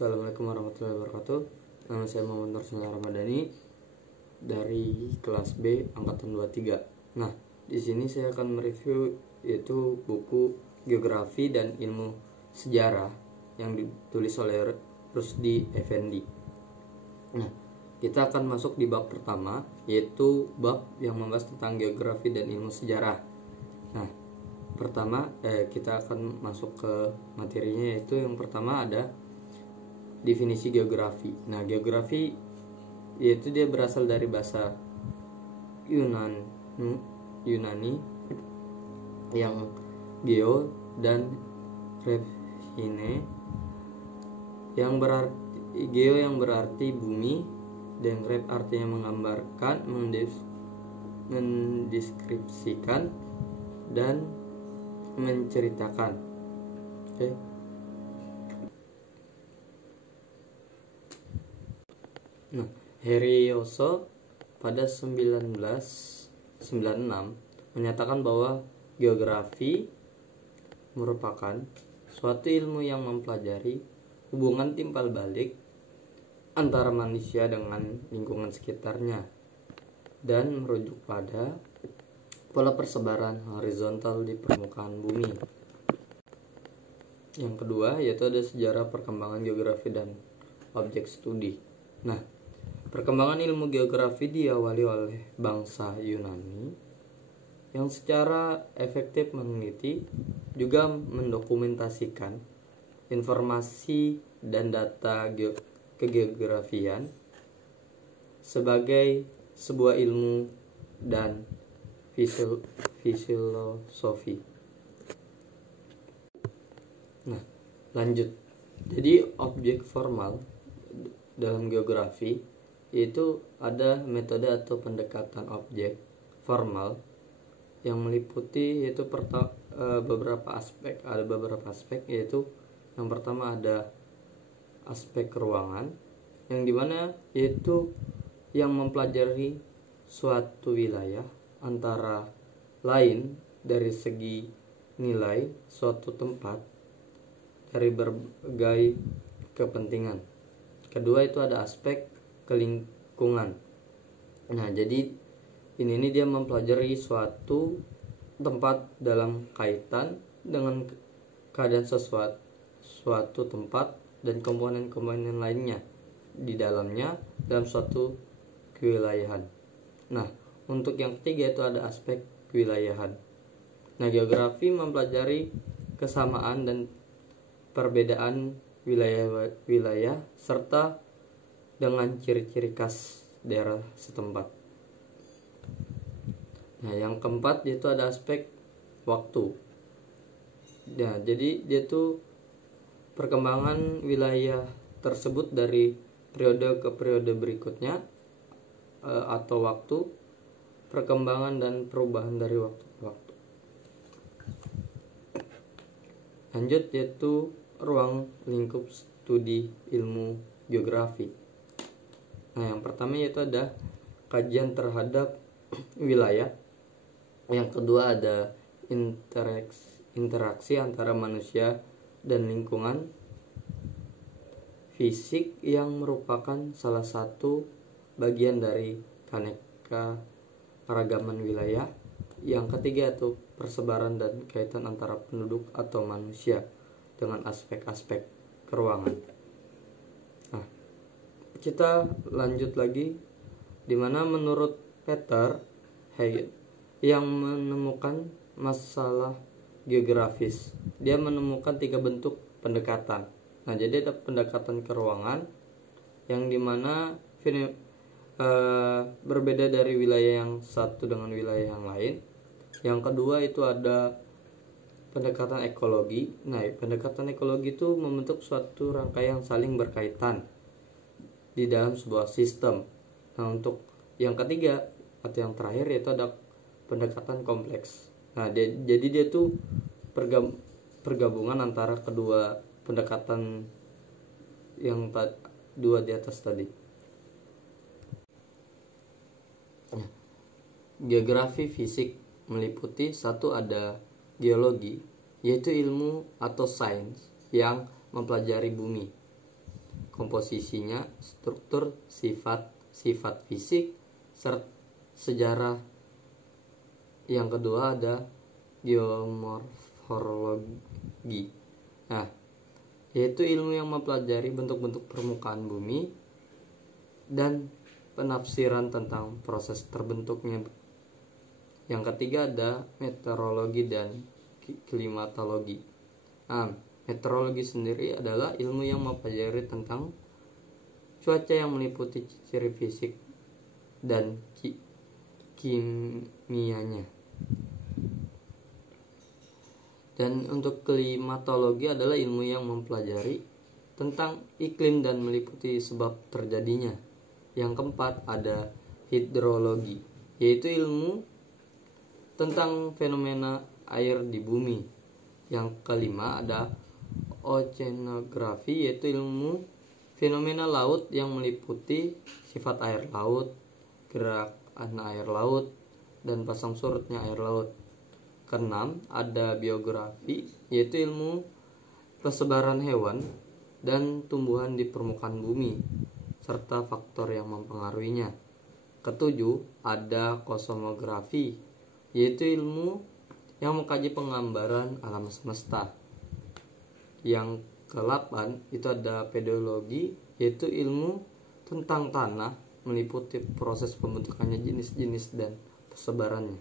Assalamualaikum warahmatullahi wabarakatuh. Nama saya Muhammad Nur Ramadhani dari kelas B angkatan 23. Nah, di sini saya akan mereview yaitu buku Geografi dan Ilmu Sejarah yang ditulis oleh Rusdi Effendi. Nah, kita akan masuk di bab pertama, yaitu bab yang membahas tentang geografi dan ilmu sejarah. Nah, pertama kita akan masuk ke materinya, yaitu yang pertama ada definisi geografi. Nah, geografi yaitu dia berasal dari bahasa Yunani yang geo dan rephine yang berarti geo yang berarti bumi dan rep artinya menggambarkan, mendeskripsikan dan menceritakan. Oke. Nah, Herioso pada 1996 menyatakan bahwa geografi merupakan suatu ilmu yang mempelajari hubungan timbal balik antara manusia dengan lingkungan sekitarnya dan merujuk pada pola persebaran horizontal di permukaan bumi. Yang kedua yaitu ada sejarah perkembangan geografi dan objek studi. Nah, perkembangan ilmu geografi diawali oleh bangsa Yunani yang secara efektif meneliti juga mendokumentasikan informasi dan data kegeografian sebagai sebuah ilmu dan filosofi. Nah, lanjut. Jadi objek formal dalam geografi yaitu ada metode atau pendekatan objek formal yang meliputi yaitu beberapa aspek. Ada beberapa aspek, yaitu yang pertama ada aspek ruangan, yang dimana yaitu yang mempelajari suatu wilayah antara lain dari segi nilai suatu tempat dari berbagai kepentingan. Kedua itu ada aspek kelingkungan. Nah, jadi ini dia mempelajari suatu tempat dalam kaitan dengan keadaan suatu tempat dan komponen-komponen lainnya di dalamnya dalam suatu kewilayahan. Nah, untuk yang ketiga itu ada aspek kewilayahan. Nah, geografi mempelajari kesamaan dan perbedaan wilayah serta dengan ciri-ciri khas daerah setempat. Nah, yang keempat yaitu ada aspek waktu. Nah, jadi dia tuh perkembangan wilayah tersebut dari periode ke periode berikutnya atau waktu, perkembangan dan perubahan dari waktu ke waktu. Lanjut yaitu ruang lingkup studi ilmu geografi. Nah, yang pertama yaitu ada kajian terhadap wilayah. Yang kedua ada interaksi antara manusia dan lingkungan fisik yang merupakan salah satu bagian dari keanekaragaman wilayah. Yang ketiga itu persebaran dan kaitan antara penduduk atau manusia dengan aspek-aspek keruangan. Nah, kita lanjut lagi, dimana menurut Peter Hegel yang menemukan masalah geografis, dia menemukan 3 bentuk pendekatan. Nah, jadi ada pendekatan keruangan yang dimana berbeda dari wilayah yang satu dengan wilayah yang lain. Yang kedua itu ada pendekatan ekologi. Nah, pendekatan ekologi itu membentuk suatu rangkaian saling berkaitan di dalam sebuah sistem. Nah, untuk yang ketiga atau yang terakhir yaitu ada pendekatan kompleks. Nah, jadi dia tuh pergabungan antara kedua pendekatan yang dua di atas tadi. Nah, geografi fisik meliputi satu ada geologi, yaitu ilmu atau sains yang mempelajari bumi. komposisinya, struktur, sifat fisik, serta sejarah. Yang kedua ada geomorfologi. Nah, yaitu ilmu yang mempelajari bentuk-bentuk permukaan bumi dan penafsiran tentang proses terbentuknya. Yang ketiga ada meteorologi dan klimatologi. Nah, meteorologi sendiri adalah ilmu yang mempelajari tentang cuaca yang meliputi ciri fisik dan kimianya. Dan untuk klimatologi adalah ilmu yang mempelajari tentang iklim dan meliputi sebab terjadinya. Yang keempat ada hidrologi, yaitu ilmu tentang fenomena air di bumi. Yang kelima ada oceanografi, yaitu ilmu fenomena laut yang meliputi sifat air laut, gerakan air laut, dan pasang surutnya air laut. Keenam ada biografi, yaitu ilmu persebaran hewan dan tumbuhan di permukaan bumi serta faktor yang mempengaruhinya. Ketujuh ada kosmografi, yaitu ilmu yang mengkaji penggambaran alam semesta. Yang ke-8 itu ada pedologi, yaitu ilmu tentang tanah meliputi proses pembentukannya, jenis-jenis dan persebarannya.